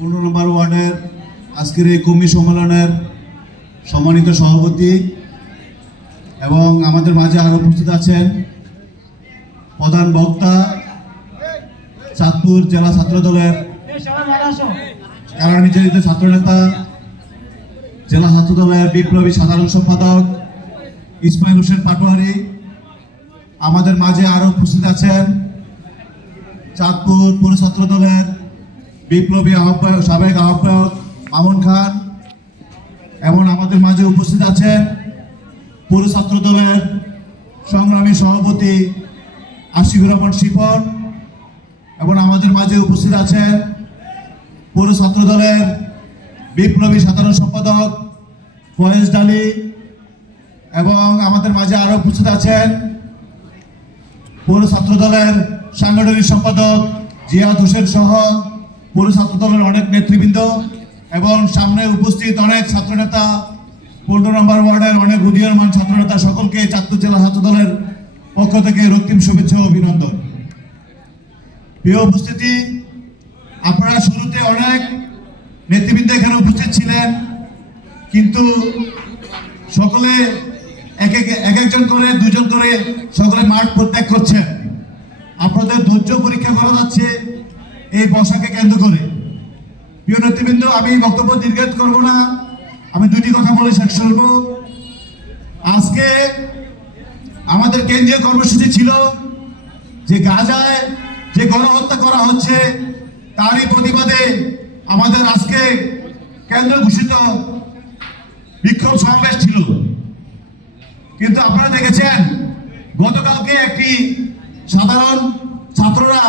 পনেরো নম্বর ওয়ার্ডের আজকের এই কর্মী সম্মেলনের সম্মানিত সভাপতি এবং আমাদের মাঝে আরও উপস্থিত আছেন প্রধান বক্তা চাঁদপুর জেলা ছাত্র দলের কারা নির্যাতিত ছাত্রনেতা, জেলা ছাত্র দলের বিপ্লবী সাধারণ সম্পাদক ইসমাইল হোসেন পাটোয়ারি। আমাদের মাঝে আরও উপস্থিত আছেন চাঁদপুর পুর ছাত্র দলের বিপ্লবী আহ্বায়ক, সাবেক আহ্বায়ক মামুন খান এবং আমাদের মাঝে উপস্থিত আছেন পুর ছাত্র দলের সংগ্রামী সভাপতি আশিকুর রহমান শিপন এবং আমাদের মাঝে উপস্থিত আছেন পৌর ছাত্র দলের বিপ্লবী সাধারণ সম্পাদক ফয়েজ ডালি এবং আমাদের মাঝে আরও উপস্থিত আছেন পৌর ছাত্র দলের সাংগঠনিক সম্পাদক জিয়াদ হোসেন সহ পৌর ছাত্র দলের অনেক নেতৃবৃন্দ এবং সামনে উপস্থিত অনেক ছাত্রনেতা, পনেরো নম্বর ওয়ার্ডের অনেক উদীয়মান ছাত্রনেতা সকলকে চাঁদপুর জেলা ছাত্র দলের পক্ষ থেকে রক্তিম শুভেচ্ছা ও অভিনন্দন। প্রিয় উপস্থিতি, আপনারা শুরুতে অনেক নেতৃবৃন্দ এখানে উপস্থিত ছিলেন, কিন্তু সকলে এক এক এক একজন করে, দুজন করে সকলে মাঠ প্রত্যাগ করছেন। আপনাদের ধৈর্য পরীক্ষা করা যাচ্ছে এই বসাকে কেন্দ্র করে। প্রিয় নেতৃবৃন্দ, আমি বক্তব্য দীর্ঘায়িত করব না। আমি দুটি কথা বলে শেষ করব। আজকে আমাদের কেন্দ্রীয় কর্মসূচি ছিল যে গাজায় যে গণহত্যা করা হচ্ছে, তারই প্রতিবাদে আমাদের আজকে কেন্দ্র ঘোষিত বিক্ষোভ সমাবেশ ছিল। কিন্তু আপনারা দেখেছেন, গতকালকে একটি সাধারণ ছাত্ররা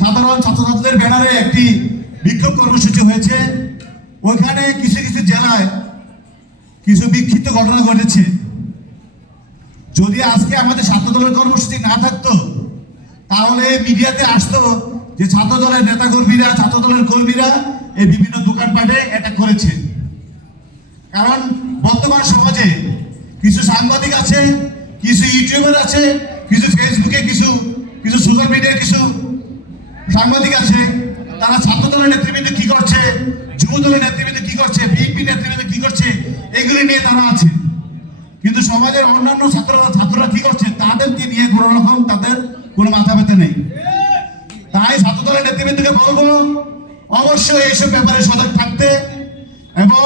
সাধারণ ছাত্রছাত্রীদের ব্যানারে একটি বিক্ষোভ কর্মসূচি হয়েছে। ওইখানে কিছু কিছু জেলায় কিছু বিক্ষিপ্ত ঘটনা ঘটেছে। যদি আজকে আমাদের ছাত্র দলের কর্মসূচি না থাকতো, তাহলে মিডিয়াতে আসতো যে ছাত্র দলের নেতা কর্মীরা ছাত্র দলের কর্মীরা এই বিভিন্ন দোকানপাটে অ্যাটাক করেছে। কারণ বর্তমান সমাজে কিছু সাংবাদিক আছে, কিছু ইউটিউবার আছে, কিছু ফেসবুকে কিছু কিছু সোশ্যাল মিডিয়ায় কিছু সাংবাদিক আছে, তারা ছাত্র দলের নেতৃবৃন্দ কি করছে যুব দলের নেতৃবৃন্দ কি করছে বিএনপি নেতৃবৃন্দ কি করছে, এগুলি নিয়ে তারা আছে। কিন্তু সমাজের অন্যান্য ছাত্ররা ছাত্ররা কি করছে, তাদেরকে নিয়ে কোনো রকম তাদের কোনো মাথা ব্যথা নেই। তাই ছাত্র দলের নেতৃবৃন্দকে বলব, অবশ্যই এইসব ব্যাপারে সজাগ থাকতে এবং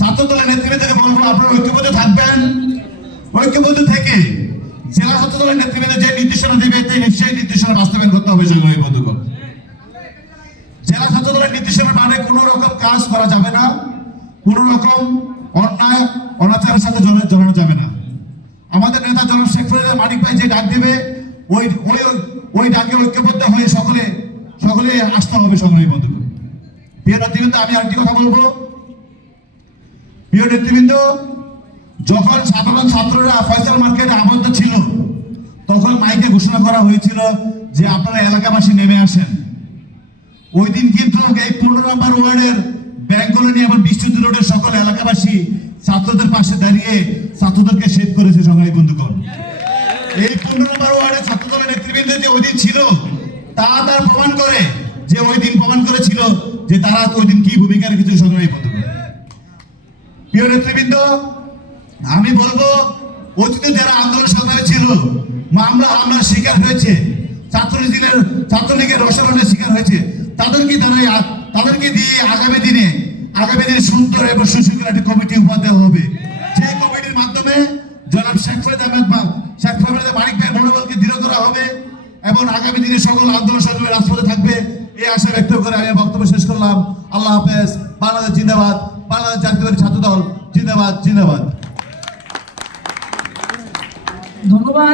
ছাত্র দলের নেতৃবৃন্দকে বলব, আপনারা ঐক্যবদ্ধ থাকবেন। ঐক্যবদ্ধ থেকে দলের নেতৃবৃন্দ যে নির্দেশনা দেবে সেই নির্দেশনা বাস্তবায়ন করতে হবে সংগ্রামী বন্ধুগণ। জেলা ছাত্র দলের নির্দেশনা মানে কোনো রকম কাজ করা যাবে না, কোনো রকম অন্যায়, অনাচারের সাথে জড়া- জড়ানো যাবে না। আমাদের নেতা জনাব শেখ ফরিদ মানিক ভাই যে ডাক দেবে, ওই ওই ওই ডাকে ঐক্যবদ্ধ হয়ে সকলে সকলে আসতে হবে সংগ্রামী বন্ধুগণ। প্রিয় নেতৃবৃন্দ, আমি আরেকটি কথা বলব। প্রিয় নেতৃবৃন্দ, যখন সাধারণ ছাত্ররা ফয়সাল মার্কেটে আবদ্ধ ছিল তখন মাইকে ঘোষণা করা হয়েছিল যে আপনারা এলাকাবাসী নেমে আসেন। ওই দিন কিন্তু এই পনেরো নম্বর ওয়ার্ডের ব্যাংকগুলো নিয়ে আবার বিশ্বজিৎ রোডের সকল এলাকাবাসী ছাত্রদের পাশে দাঁড়িয়ে ছাত্রদেরকে সেভ করেছে সংগ্রামী বন্ধুগণ। এই পনেরো নম্বর ওয়ার্ডের ছাত্র দলের নেতৃবৃন্দ যে ওই দিন ছিল, তা তার প্রমাণ করে যে ওই দিন প্রমাণ করেছিল যে তারা ওই দিন কি ভূমিকা রেখেছিল সংগ্রামী বন্ধুগণ। প্রিয় নেতৃবৃন্দ, আমি বলব, অতীতে যারা আন্দোলন সংগ্রামে ছিল মামলা হামলার শিকার হয়েছে। ছাত্রলীগের ছাত্রলীগের রসায়নের শিকার হয়েছে। তাদেরকে আ- তাদেরকে দিয়ে আগামী দিনে আগামী দিনে সুন্দর এবং সুশৃঙ্খল একটি কমিটি উপহার হবে। যে কমিটির মাধ্যমে জনাব শেখ ফরিদ আহমেদ বা শেখ ফরিদ মানিক ভাই মনোবলকে দৃঢ় করা হবে এবং আগামী দিনে সকল আন্দোলন সংগ্রামে রাজপথে থাকবে। এই আশা ব্যক্ত করে আমি বক্তব্য শেষ করলাম। আল্লাহ হাফেজ। বাংলাদেশ জিন্দাবাদ। বাংলাদেশ জাতীয়বাদী ছাত্র দল জিন্দাবাদ জিন্দাবাদ। ধন্যবাদ।